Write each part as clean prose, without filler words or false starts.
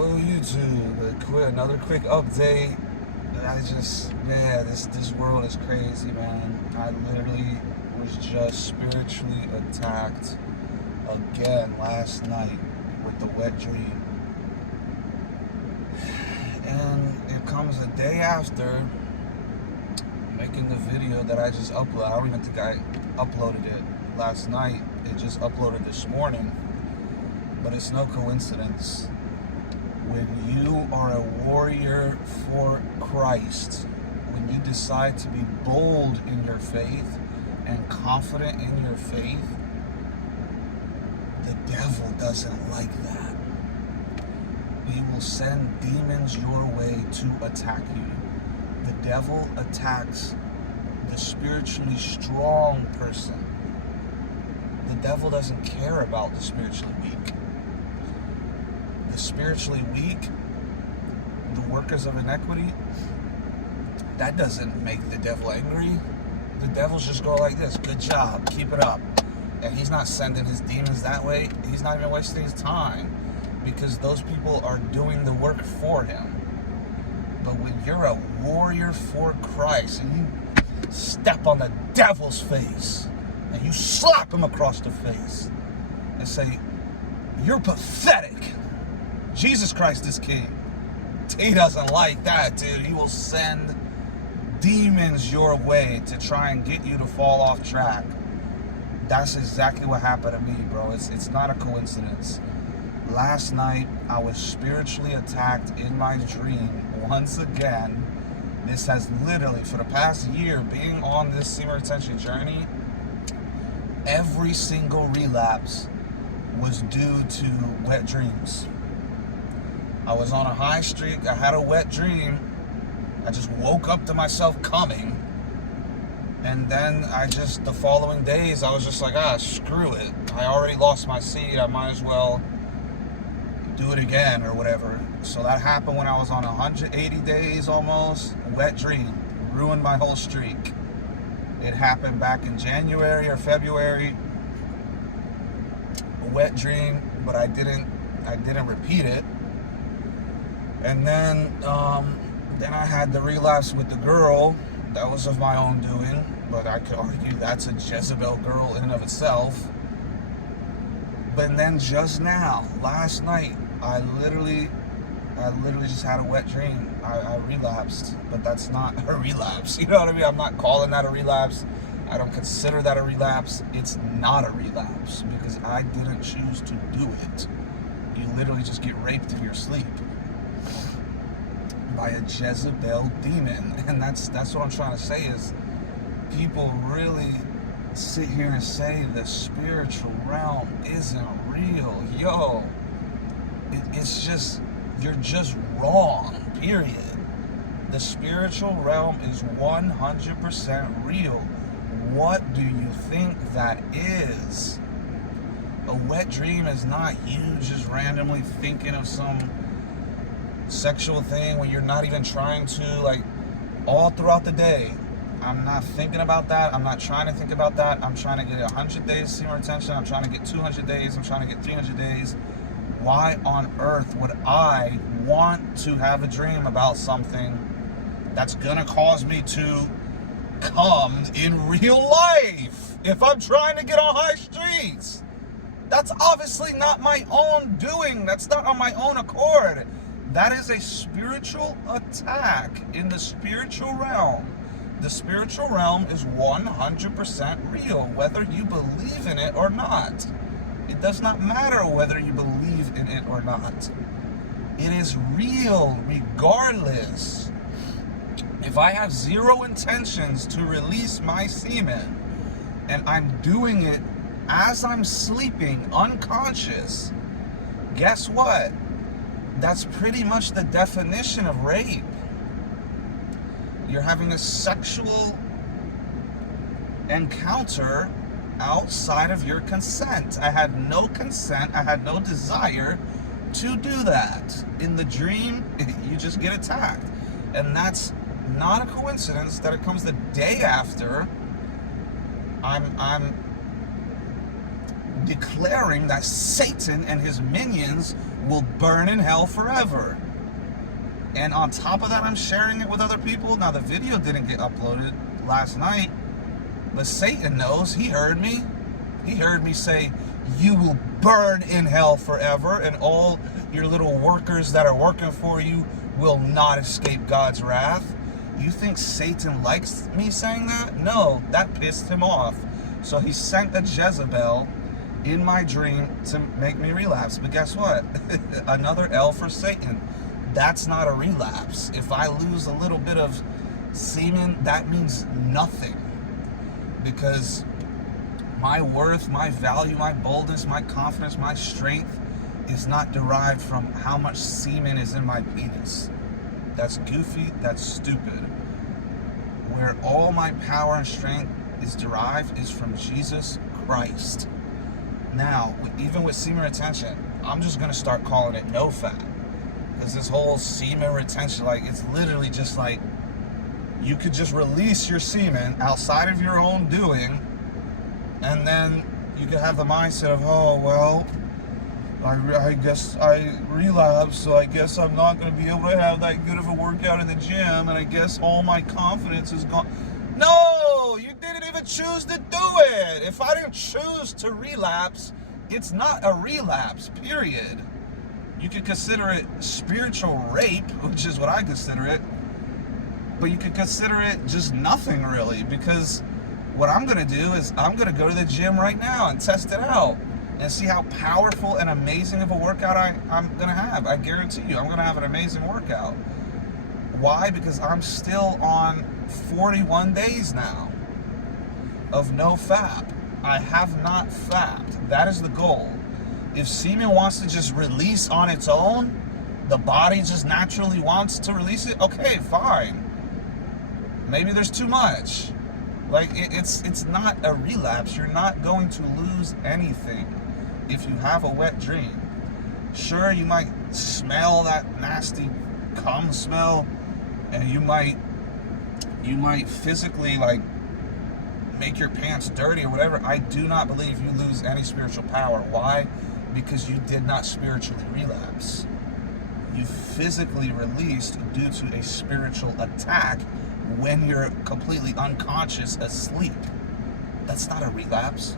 Hello YouTube, another quick update. Man, this world is crazy, man. I literally was just spiritually attacked again last night with the wet dream. And it comes a day after making the video that I just uploaded. I don't even think I uploaded it last night. It just uploaded this morning. But it's no coincidence. When you are a warrior for Christ, when you decide to be bold in your faith and confident in your faith, the devil doesn't like that. He will send demons your way to attack you. The devil attacks the spiritually strong person. The devil doesn't care about the spiritually weak. The spiritually weak, the workers of iniquity, that doesn't make the devil angry. The devils just go like this: good job, keep it up. And he's not sending his demons that way. He's not even wasting his time, because those people are doing the work for him. But when you're a warrior for Christ and you step on the devil's face and you slap him across the face and say, "You're pathetic. Jesus Christ is king." He doesn't like that, dude. He will send demons your way to try and get you to fall off track. That's exactly what happened to me, bro. It's not a coincidence. Last night, I was spiritually attacked in my dream once again. This has literally, for the past year, being on this semen retention journey, every single relapse was due to wet dreams. I was on a high streak. I had a wet dream. I just woke up to myself coming. And then the following days, I was just like, screw it. I already lost my seed. I might as well do it again or whatever. So that happened when I was on 180 days almost. Wet dream. Ruined my whole streak. It happened back in January or February. A wet dream, but I didn't repeat it. And then I had the relapse with the girl. That was of my own doing, but I could argue that's a Jezebel girl in and of itself. But then just now, last night, I literally just had a wet dream. I relapsed, but that's not a relapse. You know what I mean? I'm not calling that a relapse. I don't consider that a relapse. It's not a relapse because I didn't choose to do it. You literally just get raped in your sleep by a Jezebel demon. And that's what I'm trying to say is, people really sit here and say the spiritual realm isn't real. Yo, it's just, you're just wrong, period. The spiritual realm is 100% real. What do you think that is? A wet dream is not you just randomly thinking of some sexual thing when you're not even trying to, like, all throughout the day. I'm not thinking about that. I'm not trying to think about that. I'm trying to get 100 days semen retention. I'm trying to get 200 days. I'm trying to get 300 days. Why on earth would I want to have a dream about something that's gonna cause me to come in real life if I'm trying to get on high streets? That's obviously not my own doing. That's not on my own accord. That is a spiritual attack in the spiritual realm. The spiritual realm is 100% real, whether you believe in it or not. It does not matter whether you believe in it or not. It is real regardless. If I have zero intentions to release my semen and I'm doing it as I'm sleeping, unconscious, guess what? That's pretty much the definition of rape. You're having a sexual encounter outside of your consent. I had no consent. I had no desire to do that. In the dream, you just get attacked. And that's not a coincidence that it comes the day after I'm declaring that Satan and his minions will burn in hell forever. And on top of that, I'm sharing it with other people. Now, the video didn't get uploaded last night, but Satan knows. He heard me. He heard me say, you will burn in hell forever, and all your little workers that are working for you will not escape God's wrath. You think Satan likes me saying that? No, that pissed him off. So he sent a Jezebel in my dream to make me relapse. But guess what? Another L for Satan. That's not a relapse. If I lose a little bit of semen, that means nothing. Because my worth, my value, my boldness, my confidence, my strength is not derived from how much semen is in my penis. That's goofy, that's stupid. Where all my power and strength is derived is from Jesus Christ. Now, even with semen retention, I'm just going to start calling it no fat. Because this whole semen retention, like, it's literally just like, you could just release your semen outside of your own doing, and then you could have the mindset of, oh, well, I guess I relapsed, so I guess I'm not going to be able to have that good of a workout in the gym, and I guess all my confidence is gone. No, you didn't even choose to do it. If I didn't choose to relapse, it's not a relapse, period. You could consider it spiritual rape, which is what I consider it, but you could consider it just nothing really, because what I'm going to do is I'm going to go to the gym right now and test it out and see how powerful and amazing of a workout I'm going to have. I guarantee you, I'm going to have an amazing workout. Why? Because I'm still on 41 days now of no fap. I have not fapped. That is the goal. If semen wants to just release on its own, the body just naturally wants to release it, okay, fine. Maybe there's too much. Like, it's not a relapse. You're not going to lose anything if you have a wet dream. Sure, you might smell that nasty cum smell, and you might physically, like, make your pants dirty or whatever. I do not believe you lose any spiritual power. Why? Because you did not spiritually relapse. You physically released due to a spiritual attack when you're completely unconscious, asleep. That's not a relapse.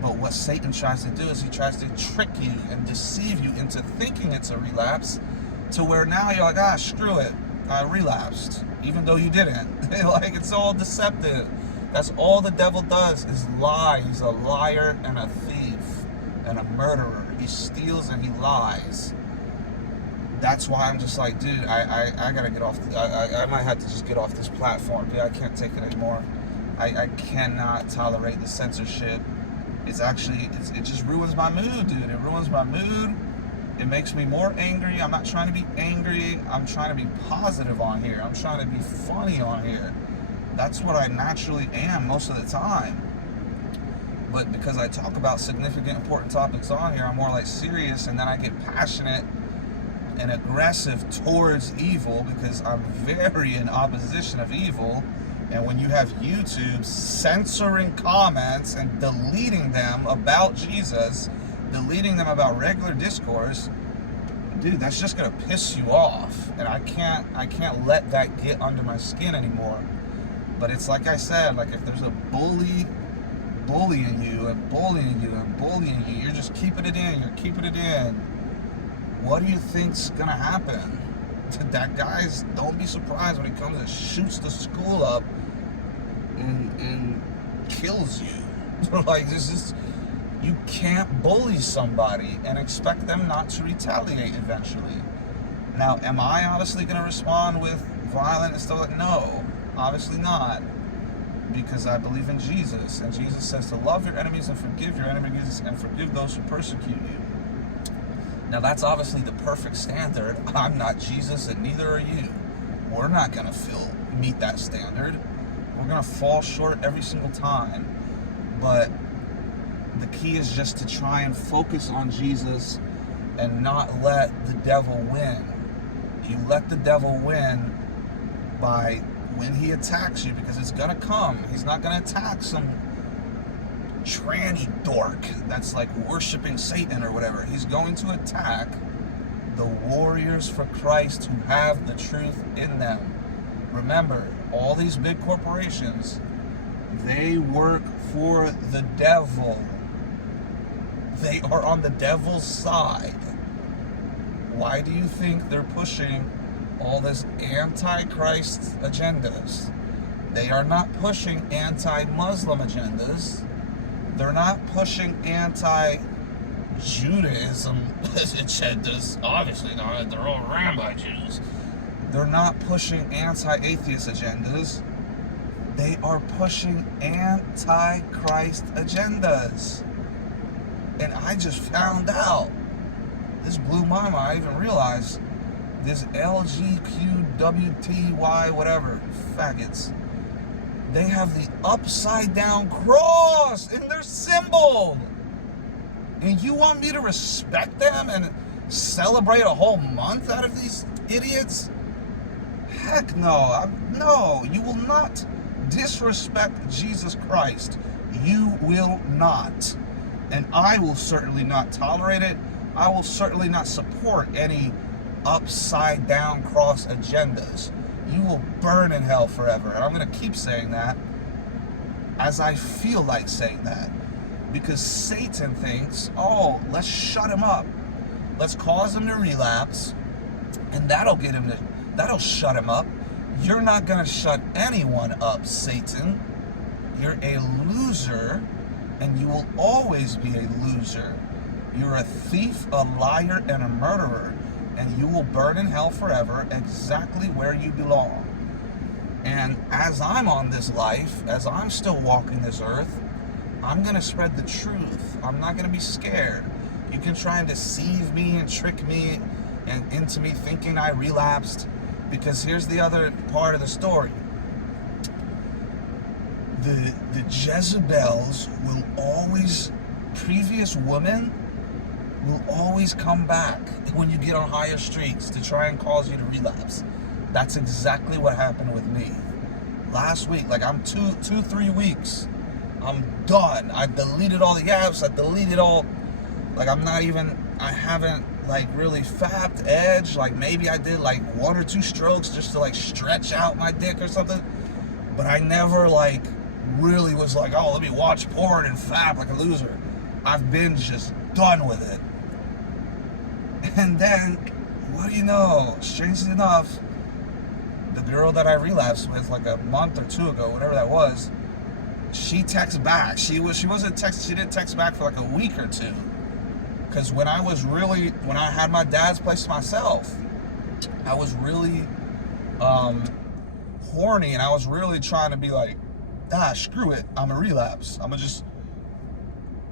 But what Satan tries to do is he tries to trick you and deceive you into thinking it's a relapse, to where now you're like, ah, screw it, I relapsed, even though you didn't. Like, it's all deceptive. That's all the devil does, is lie. He's a liar and a thief and a murderer. He steals and he lies. That's why I'm just like, dude, I gotta get off. I might have to just get off this platform, dude. I can't take it anymore. I cannot tolerate the censorship. It just ruins my mood, dude. It ruins my mood. It makes me more angry. I'm not trying to be angry. I'm trying to be positive on here. I'm trying to be funny on here. That's what I naturally am most of the time. But because I talk about significant, important topics on here, I'm more like serious, and then I get passionate and aggressive towards evil because I'm very in opposition of evil. And when you have YouTube censoring comments and deleting them about Jesus, deleting them about regular discourse, dude, that's just gonna piss you off. And I can't let that get under my skin anymore. But it's like I said, like, if there's a bullying you and bullying you and bullying you, you're just keeping it in, you're keeping it in. What do you think's gonna happen? That guy's, don't be surprised when he comes and shoots the school up and kills you. Like, this is, you can't bully somebody and expect them not to retaliate eventually. Now, am I honestly gonna respond with violent and stuff? Like, no, obviously not. Because I believe in Jesus, and Jesus says to love your enemies and forgive your enemies and forgive those who persecute you. Now, that's obviously the perfect standard. I'm not Jesus, and neither are you. We're not going to meet that standard. We're going to fall short every single time. But the key is just to try and focus on Jesus and not let the devil win. You let the devil win by when he attacks you, because it's going to come. He's not going to attack some tranny dork that's like worshiping Satan or whatever. He's going to attack the warriors for Christ who have the truth in them. Remember, all these big corporations, they work for the devil. They are on the devil's side. Why do you think they're pushing all this anti-Christ agendas? They are not pushing anti-Muslim agendas. They're not pushing anti-Judaism agendas. Obviously not. They're all rabbi Jews. They're not pushing anti-atheist agendas. They are pushing anti-Christ agendas. And I just found out. This blew my mind. I even realized this LGQWTY whatever faggots, they have the upside down cross in their symbol. And you want me to respect them and celebrate a whole month out of these idiots? Heck no. No, you will not disrespect Jesus Christ. You will not. And I will certainly not tolerate it. I will certainly not support any upside down cross agendas. You will burn in hell forever. And I'm going to keep saying that as I feel like saying that. Because Satan thinks, oh, let's shut him up. Let's cause him to relapse. And that'll shut him up. You're not going to shut anyone up, Satan. You're a loser, and you will always be a loser. You're a thief, a liar, and a murderer, and you will burn in hell forever exactly where you belong. And as I'm on this life, as I'm still walking this earth, I'm going to spread the truth. I'm not going to be scared. You can try and deceive me and trick me and into me thinking I relapsed, because here's the other part of the story. The Jezebels will always, previous women will always come back when you get on higher streets to try and cause you to relapse. That's exactly what happened with me. Last week, like I'm 3 weeks, I'm done. I deleted all the apps, I deleted all, like I haven't like really fapped edge, like maybe I did like 1 or 2 strokes just to like stretch out my dick or something, but I never like really was like, oh, let me watch porn and fap like a loser. I've been just done with it. And then, what do you know, strangely enough, the girl that I relapsed with like a month or 2 ago, whatever that was, she texted back. She didn't text back for like a week or 2. Because when I had my dad's place to myself, I was really horny, and I was really trying to be like, screw it, I'm a relapse. I'm gonna just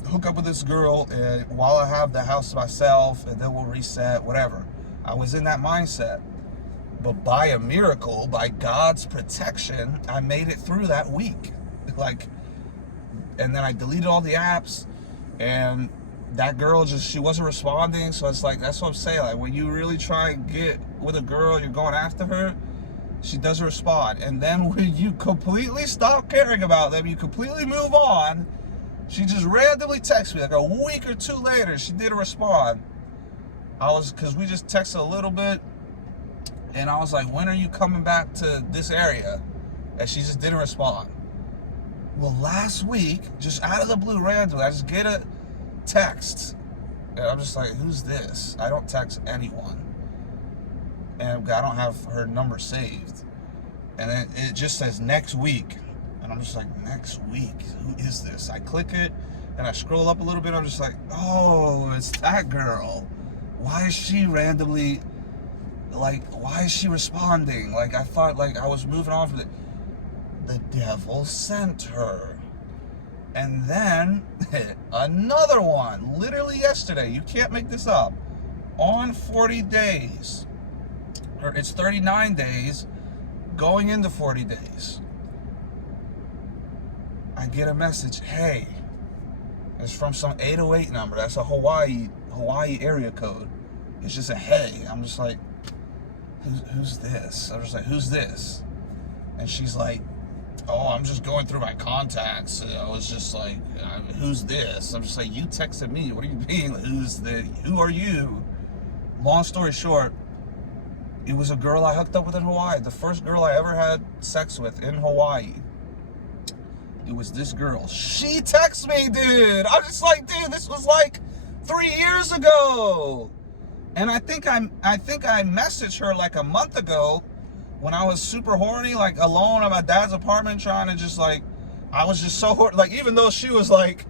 hook up with this girl and while I have the house to myself, and then we'll reset, whatever. I was in that mindset. But by a miracle, by God's protection, I made it through that week. And then I deleted all the apps, and that girl she wasn't responding. So it's like, that's what I'm saying. Like when you really try and get with a girl, you're going after her, she doesn't respond. And then when you completely stop caring about them, you completely move on, she just randomly texts me like a week or 2 later. She didn't respond. Because we just texted a little bit, and I was like, when are you coming back to this area? And she just didn't respond. Well, last week, just out of the blue, randomly, I just get a text, and I'm just like, who's this? I don't text anyone, and I don't have her number saved, and it just says next week, and I'm just like, next week? Who is this? I click it, and I scroll up a little bit, I'm just like, oh, it's that girl. Why is she randomly, why is she responding? Like, I thought, I was moving on from the devil sent her. And then, another one, literally yesterday, you can't make this up, on 40 days, or it's 39 days, going into 40 days, I get a message, hey, it's from some 808 number, that's a Hawaii area code, it's just a hey, I'm just like, who's this? I'm just like, who's this? And she's like, oh, I'm just going through my contacts. I was just like, who's this? I'm just like, you texted me. What do you mean? Who are you? Long story short, it was a girl I hooked up with in Hawaii. The first girl I ever had sex with in Hawaii. It was this girl. She texted me, dude. I'm just like, dude, this was like 3 years ago. And I think I messaged her like a month ago when I was super horny, like alone at my dad's apartment, trying to just like, I was just so horny. Like, even though she was like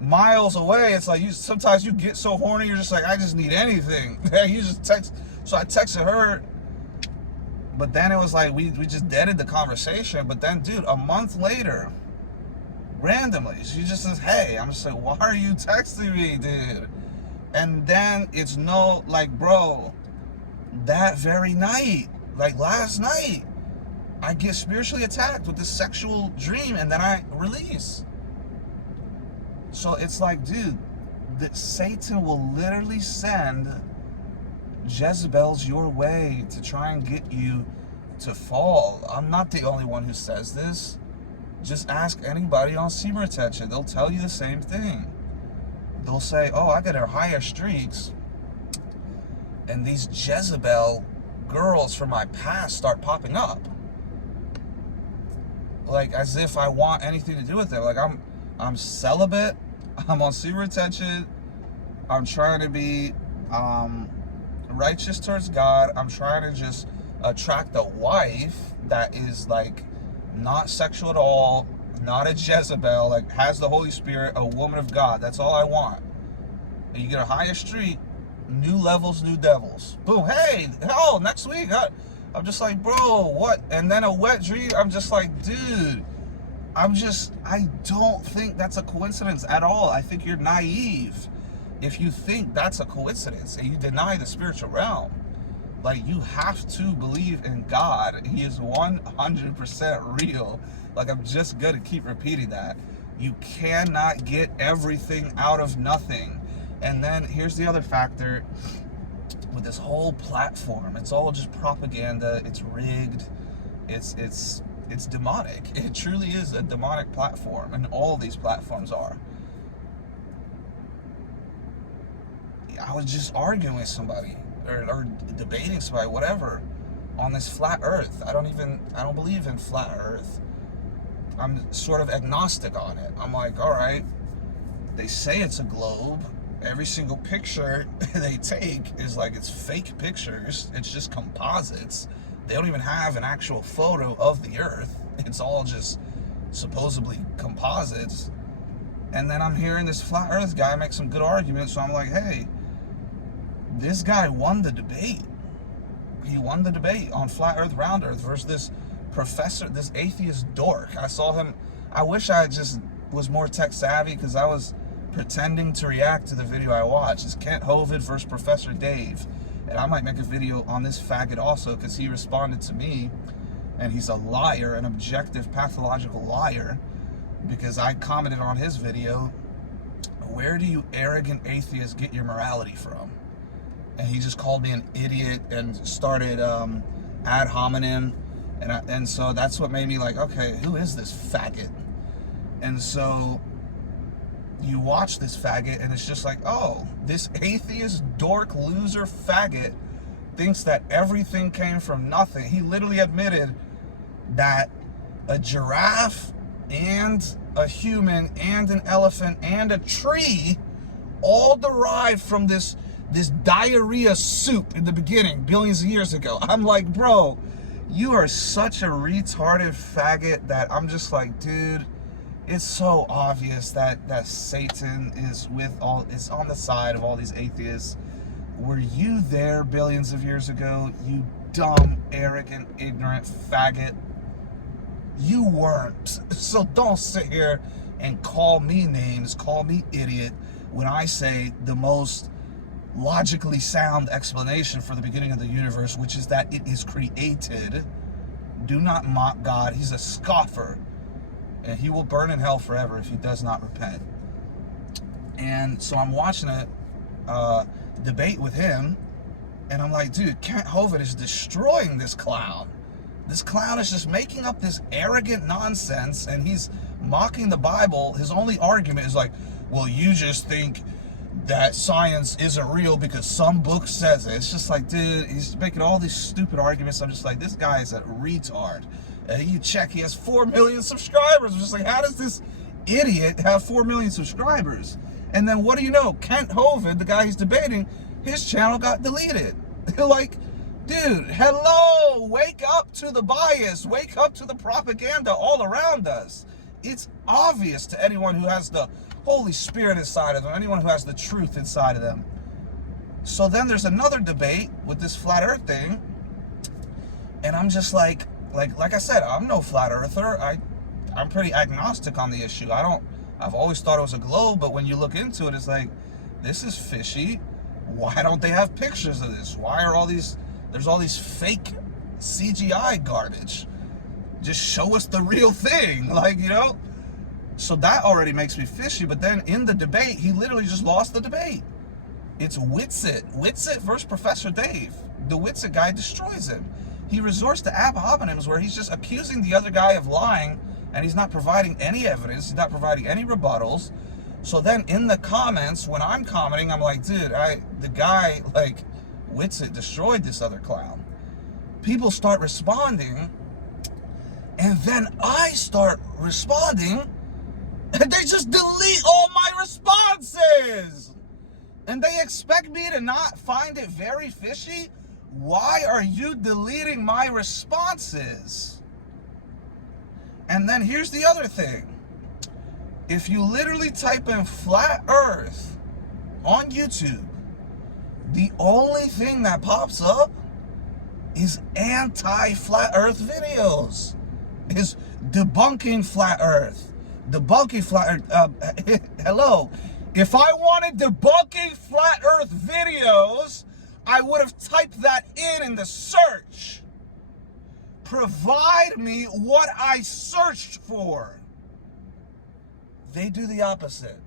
miles away, it's like sometimes you get so horny, you're just like, I just need anything. You just text. So I texted her, but then it was like we just deaded the conversation. But then, dude, a month later, randomly, she just says, hey. I'm just like, why are you texting me, dude? And then it's no, like, bro, that very night, like last night, I get spiritually attacked with this sexual dream, and then I release. So it's like, dude, that Satan will literally send Jezebels your way to try and get you to fall. I'm not the only one who says this. Just ask anybody on semen retention. They'll tell you the same thing. They'll say, oh, I got her higher streaks, and these Jezebel girls from my past start popping up. Like, as if I want anything to do with them. Like, I'm celibate, I'm on semen retention, I'm trying to be righteous towards God, I'm trying to just attract a wife that is like not sexual at all, not a Jezebel, like has the Holy Spirit, a woman of God. That's all I want. And you get a higher streak, new levels, new devils. Boom, hey, oh, next week. I'm just like, bro, what? And then a wet dream, I'm just like, dude, I don't think that's a coincidence at all. I think you're naive if you think that's a coincidence and you deny the spiritual realm. Like, you have to believe in God. He is 100% real. Like, I'm just going to keep repeating that. You cannot get everything out of nothing. And then here's the other factor with this whole platform. It's all just propaganda. It's rigged. It's demonic. It truly is a demonic platform, and all these platforms are. I was just arguing with somebody or debating somebody, whatever, on this flat earth. I don't believe in flat earth. I'm sort of agnostic on it. I'm like, all right, they say it's a globe. Every single picture they take is like, it's fake pictures. It's just composites. They don't even have an actual photo of the earth. It's all just supposedly composites. And then I'm hearing this flat earth guy make some good arguments. So I'm like, hey, this guy won the debate. He won the debate on flat earth, round earth versus this professor, this atheist dork. I saw him. I wish I just was more tech savvy, because I was pretending to react to the video I watched. It's Kent Hovind versus Professor Dave. And I might make a video on this faggot also, because he responded to me, and he's a liar, an objective pathological liar, because I commented on his video, where do you arrogant atheists get your morality from? And he just called me an idiot and started ad hominem, and so that's what made me like, okay, who is this faggot? And so you watch this faggot, and it's just like, oh, this atheist dork loser faggot thinks that everything came from nothing. He literally admitted that a giraffe and a human and an elephant and a tree all derived from this diarrhea soup in the beginning, billions of years ago. I'm like, bro, you are such a retarded faggot that I'm just like, dude, it's so obvious that Satan is on the side of all these atheists. Were you there billions of years ago, you dumb, arrogant, ignorant faggot? You weren't. So don't sit here and call me names, call me idiot, when I say the most logically sound explanation for the beginning of the universe, which is that it is created. Do not mock God. He's a scoffer, and he will burn in hell forever if he does not repent. And so I'm watching a debate with him, and I'm like, dude, Kent Hovind is destroying this clown. This clown is just making up this arrogant nonsense, and he's mocking the Bible. His only argument is like, well, you just think that science isn't real because some book says it. It's just like, dude, he's making all these stupid arguments. I'm just like, this guy is a retard. You check, he has 4 million subscribers. I'm just like, how does this idiot have 4 million subscribers? And then what do you know? Kent Hovind, the guy he's debating, his channel got deleted. Like, dude, hello, wake up to the bias, wake up to the propaganda all around us. It's obvious to anyone who has the Holy Spirit inside of them, anyone who has the truth inside of them. So then there's another debate with this flat earth thing, and I'm just like I said, I'm no flat earther. I'm pretty agnostic on the issue. I've always thought it was a globe, but when you look into it, it's like, this is fishy. Why don't they have pictures of this? Why are there's all these fake CGI garbage? Just show us the real thing, like, you know? So that already makes me fishy. But then in the debate, he literally just lost the debate. It's Witsit versus Professor Dave. The Witsit guy destroys him. He resorts to ad hominems where he's just accusing the other guy of lying, and he's not providing any evidence. He's not providing any rebuttals. So then in the comments, when I'm commenting, I'm like, dude, the guy, like, Witsit destroyed this other clown. People start responding, and then I start responding, and they just delete all my responses. And they expect me to not find it very fishy? Why are you deleting my responses? And then here's the other thing. If you literally type in flat earth on YouTube, the only thing that pops up is anti-flat earth videos. Is debunking flat earth. Debunking flat earth. Hello. If I wanted debunking flat earth videos, I would have typed that in the search. Provide me what I searched for. They do the opposite.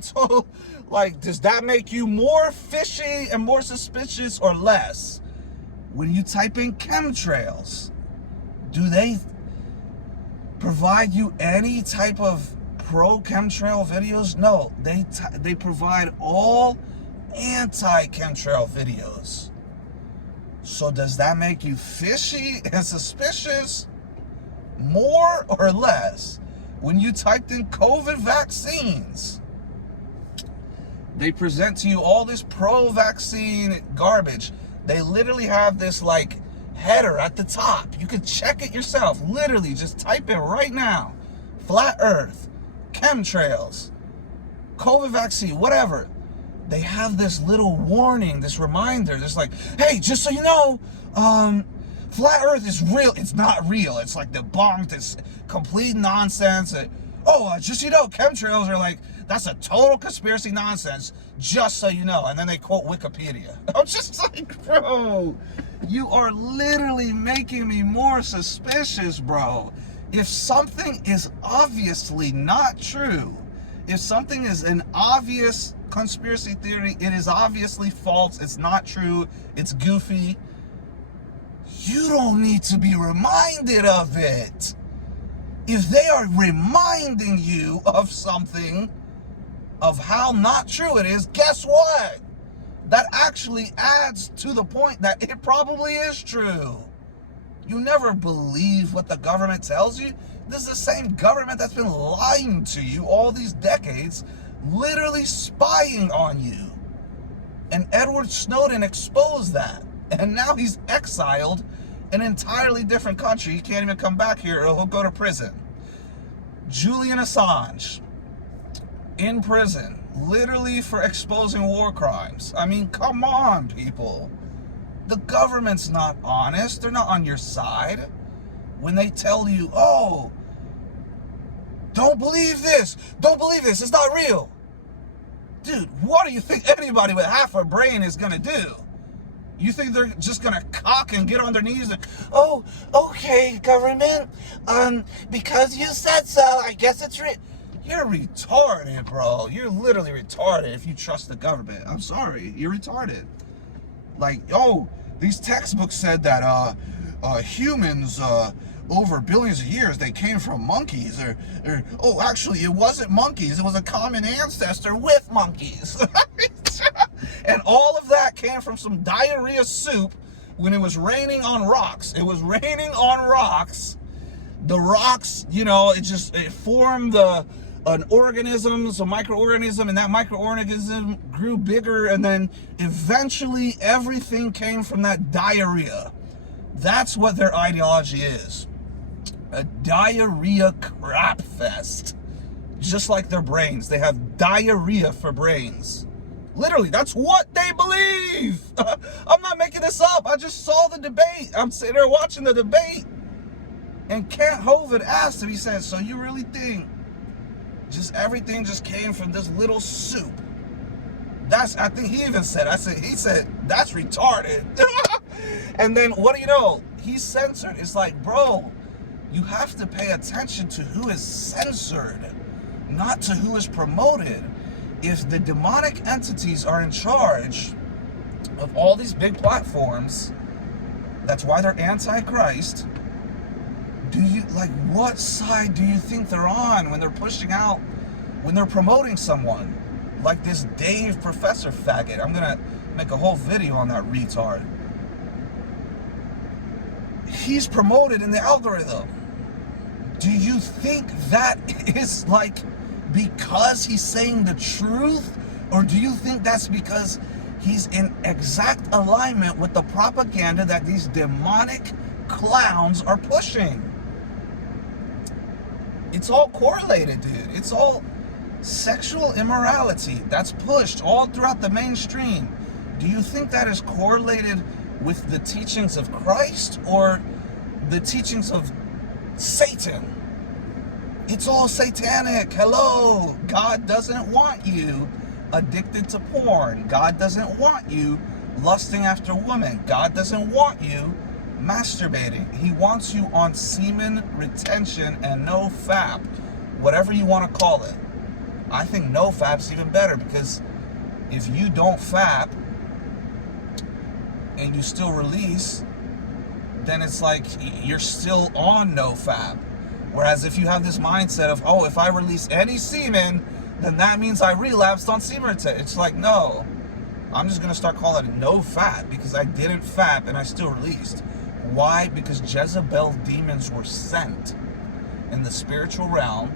So, like, does that make you more fishy and more suspicious or less? When you type in chemtrails, do they provide you any type of pro-chemtrail videos? No, they provide all anti-chemtrail videos. So does that make you fishy and suspicious more or less? When you typed in COVID vaccines, they present to you all this pro-vaccine garbage. They literally have this like header at the top. You can check it yourself. Literally, just type in right now. Flat Earth, chemtrails, COVID vaccine, whatever. They have this little warning, this reminder. There's like, hey, just so you know, flat Earth is real. It's not real. It's like debunked. It's complete nonsense. Just so you know, chemtrails are like, that's a total conspiracy nonsense, just so you know. And then they quote Wikipedia. I'm just like, bro, you are literally making me more suspicious, bro. If something is obviously not true, if something is an obvious conspiracy theory, it is obviously false, it's not true, it's goofy, you don't need to be reminded of it. If they are reminding you of something, of how not true it is, guess what? That actually adds to the point that it probably is true. You never believe what the government tells you. This is the same government that's been lying to you all these decades, literally spying on you. And Edward Snowden exposed that. And now he's exiled in an entirely different country. He can't even come back here or he'll go to prison. Julian Assange, in prison, literally for exposing war crimes. I mean, come on, people. The government's not honest. They're not on your side. When they tell you, oh, don't believe this. Don't believe this. It's not real. Dude, what do you think anybody with half a brain is going to do? You think they're just going to cock and get on their knees and, oh, okay, government, because you said so, I guess it's real. You're retarded, bro. You're literally retarded if you trust the government. I'm sorry. You're retarded. Like, oh, these textbooks said that humans over billions of years, they came from monkeys, or oh, actually, it wasn't monkeys, it was a common ancestor with monkeys. And all of that came from some diarrhea soup when it was raining on rocks. It was raining on rocks. The rocks, it formed an organism, some microorganism, and that microorganism grew bigger, and then eventually everything came from that diarrhea. That's what their ideology is. A diarrhea crap fest. Just like their brains. They have diarrhea for brains. Literally, that's what they believe. I'm not making this up. I just saw the debate. I'm sitting there watching the debate. And Kent Hovind asked him, he said, so you really think just everything just came from this little soup? I think he even said, he said, that's retarded. And then, what do you know? He's censored. It's like, bro, you have to pay attention to who is censored, not to who is promoted. If the demonic entities are in charge of all these big platforms, that's why they're anti-Christ. What side do you think they're on when they're pushing out, when they're promoting someone? Like this Dave Professor faggot. I'm gonna make a whole video on that retard. He's promoted in the algorithm. Do you think that is because he's saying the truth? Or do you think that's because he's in exact alignment with the propaganda that these demonic clowns are pushing? It's all correlated, dude. It's all sexual immorality that's pushed all throughout the mainstream. Do you think that is correlated with the teachings of Christ or the teachings of Satan? It's all satanic. Hello. God doesn't want you addicted to porn. God doesn't want you lusting after women. God doesn't want you masturbating. He wants you on semen retention and no fap, whatever you want to call it. I think no fap's even better, because if you don't fap and you still release, then it's like you're still on no fap. Whereas if you have this mindset of, oh, if I release any semen, then that means I relapsed on semen retention. It's like, no, I'm just going to start calling it no fap because I didn't fap and I still released. Why? Because Jezebel demons were sent in the spiritual realm.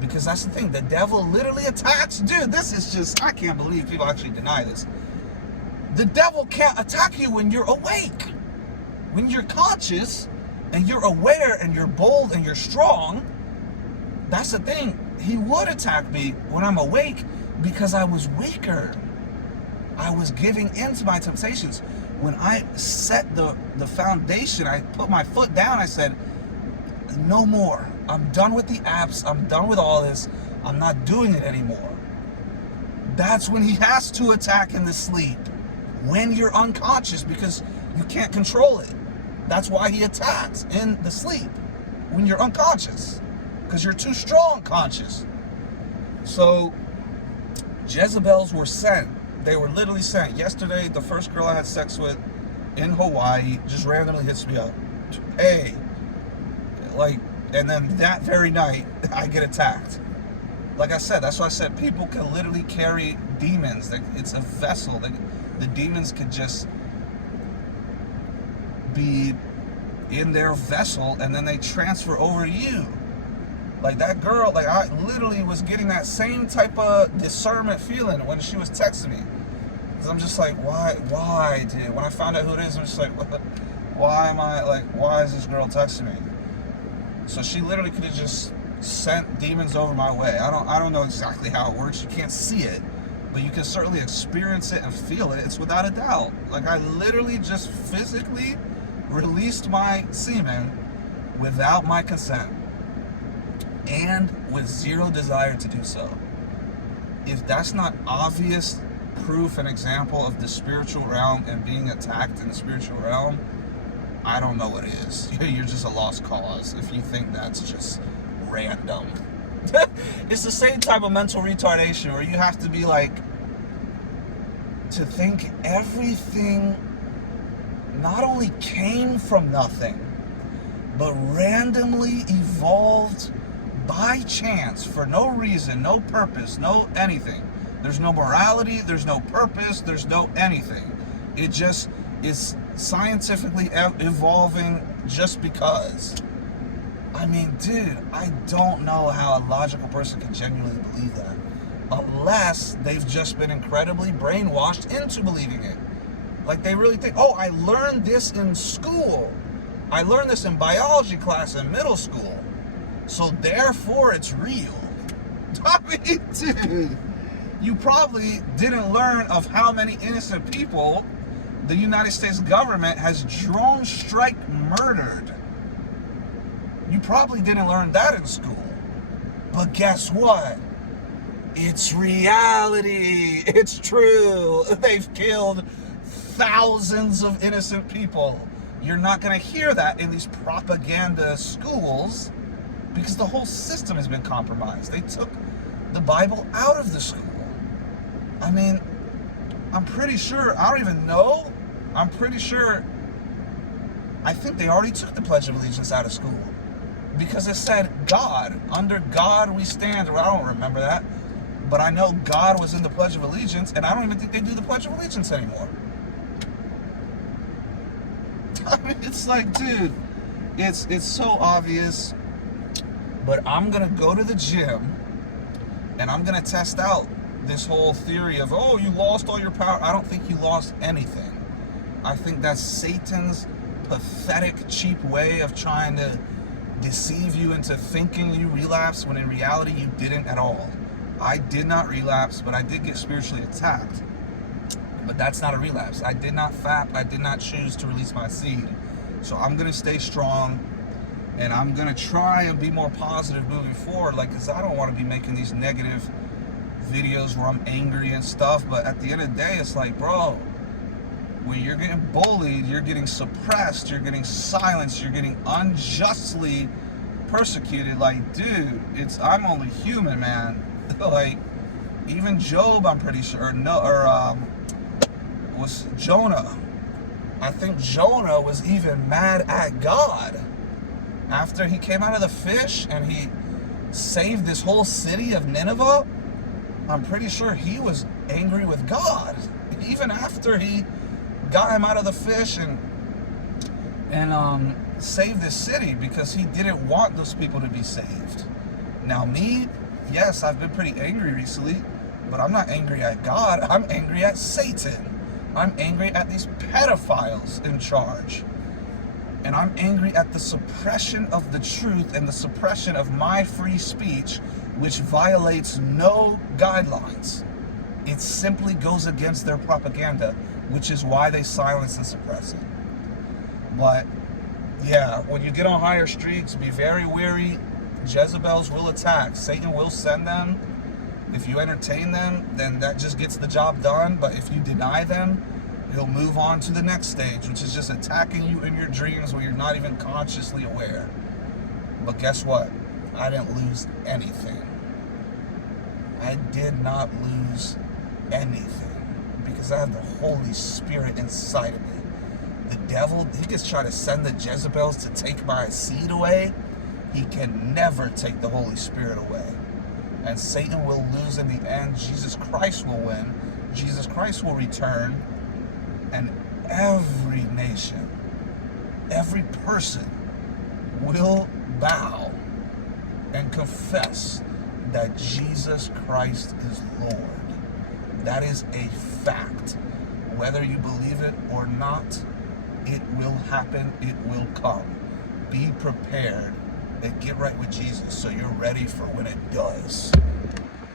Because that's the thing, the devil literally attacks. Dude, this is just, I can't believe people actually deny this. The devil can't attack you when you're awake. When you're conscious and you're aware and you're bold and you're strong, that's the thing. He would attack me when I'm awake because I was weaker. I was giving in to my temptations. When I set the foundation, I put my foot down, I said, no more. I'm done with the apps. I'm done with all this. I'm not doing it anymore. That's when he has to attack in the sleep. When you're unconscious, because you can't control it. That's why he attacks in the sleep. When you're unconscious. Because you're too strong conscious. So, Jezebels were sent. They were literally sent. Yesterday, the first girl I had sex with in Hawaii just randomly hits me up. Hey, and then that very night, I get attacked. Like I said, that's why I said people can literally carry demons. It's a vessel. The demons could just be in their vessel and then they transfer over to you. Like that girl, I literally was getting that same type of discernment feeling when she was texting me. Because I'm just like, why, dude? When I found out who it is, I'm just like, why is this girl texting me? So she literally could have just sent demons over my way. I don't know exactly how it works. You can't see it, but you can certainly experience it and feel it. It's without a doubt. I literally just physically released my semen without my consent and with zero desire to do so. If that's not obvious proof and example of the spiritual realm and being attacked in the spiritual realm, I don't know what it is. You're just a lost cause if you think that's just random. It's the same type of mental retardation where you have to be to think everything not only came from nothing, but randomly evolved by chance, for no reason, no purpose, no anything. There's no morality, there's no purpose, there's no anything. It just is scientifically evolving just because. I mean, dude, I don't know how a logical person can genuinely believe that. Unless they've just been incredibly brainwashed into believing it. Like they really think, oh, I learned this in school. I learned this in biology class in middle school. So therefore it's real. I mean, dude, you probably didn't learn of how many innocent people the United States government has drone strike murdered. You probably didn't learn that in school. But guess what? It's reality. It's true. They've killed thousands of innocent people. You're not going to hear that in these propaganda schools because the whole system has been compromised. They took the Bible out of the school. I mean, I'm pretty sure, I don't even know, I'm pretty sure, I think they already took the Pledge of Allegiance out of school because it said God, under God we stand, or I don't remember that, but I know God was in the Pledge of Allegiance, and I don't even think they do the Pledge of Allegiance anymore. I mean, it's like, dude, it's so obvious, but I'm going to go to the gym, and I'm going to test out this whole theory of, oh, you lost all your power. I don't think you lost anything. I think that's Satan's pathetic, cheap way of trying to deceive you into thinking you relapsed when in reality you didn't at all. I did not relapse, but I did get spiritually attacked. But that's not a relapse. I did not fap. I did not choose to release my seed. So I'm going to stay strong, and I'm going to try and be more positive moving forward, like, because I don't want to be making these negative videos where I'm angry and stuff. But at the end of the day, it's like, bro, when you're getting bullied, you're getting suppressed, you're getting silenced, you're getting unjustly persecuted. Like, dude, I'm only human, man. Like, even Job, I'm pretty sure, was Jonah. I think Jonah was even mad at God after he came out of the fish and he saved this whole city of Nineveh. I'm pretty sure he was angry with God even after he got him out of the fish and saved this city, because he didn't want those people to be saved. Now me, yes, I've been pretty angry recently, but I'm not angry at God. I'm angry at Satan. I'm angry at these pedophiles in charge. And I'm angry at the suppression of the truth and the suppression of my free speech, which violates no guidelines. It simply goes against their propaganda, which is why they silence and suppress it. But yeah, when you get on higher streets, be very wary. Jezebels will attack. Satan will send them. If you entertain them, then that just gets the job done. But if you deny them, he'll move on to the next stage, which is just attacking you in your dreams when you're not even consciously aware. But guess what? I didn't lose anything. I did not lose anything because I have the Holy Spirit inside of me. The devil, he can try to send the Jezebels to take my seed away. He can never take the Holy Spirit away. And Satan will lose in the end. Jesus Christ will win. Jesus Christ will return. And every nation, every person will bow and confess that Jesus Christ is Lord. That is a fact. Whether you believe it or not, it will happen. It will come. Be prepared and get right with Jesus so you're ready for when it does.